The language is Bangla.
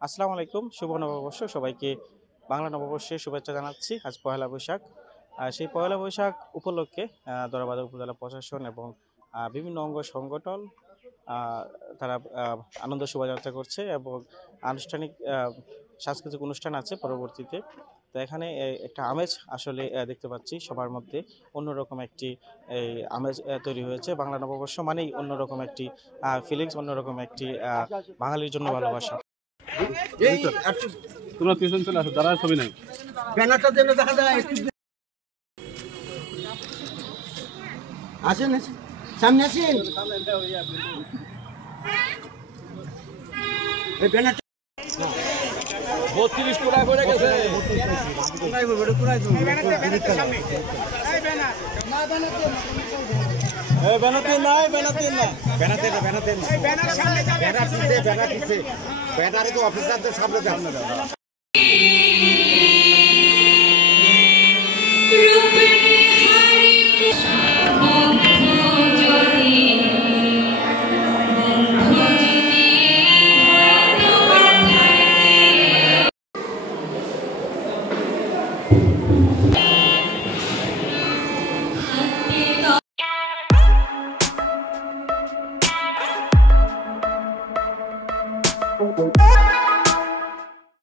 আসসালামু আলাইকুম, শুভ নববর্ষ সবাইকে। বাংলা নববর্ষের শুভেচ্ছা জানাচ্ছি। আজ পহেলা বৈশাখ। সেই পহেলা বৈশাখ উপলক্ষে দরবাজার উপজেলা প্রশাসন এবং বিভিন্ন অঙ্গ সংগঠন আহ, তারা আনন্দ শোভাযাত্রা করছে এবং আনুষ্ঠানিক সাংস্কৃতিক অনুষ্ঠান আছে পরবর্তীতে। তো এখানে একটা আমেজ আসলে দেখতে পাচ্ছি সবার মধ্যে। অন্যরকম একটি এই আমেজ তৈরি হয়েছে। বাংলা নববর্ষ মানেই অন্যরকম একটি ফিলিংস, অন্যরকম একটি বাঙালির জন্য ভালোবাসা। তোমরা পিছন চলে আসো, দাঁড়ায় ছবি নাই। ব্যানারটা যেন দেখা যায় আসেন সামনে আসেন। এই ব্যানারটা 32 পুরা করে গেছে। ব্যানারতে নাই, ব্যানারতে না, ব্যানারতে না, ব্যানারতে না, ব্যানারে তো অফিসারদের সামনে যান না। Bye.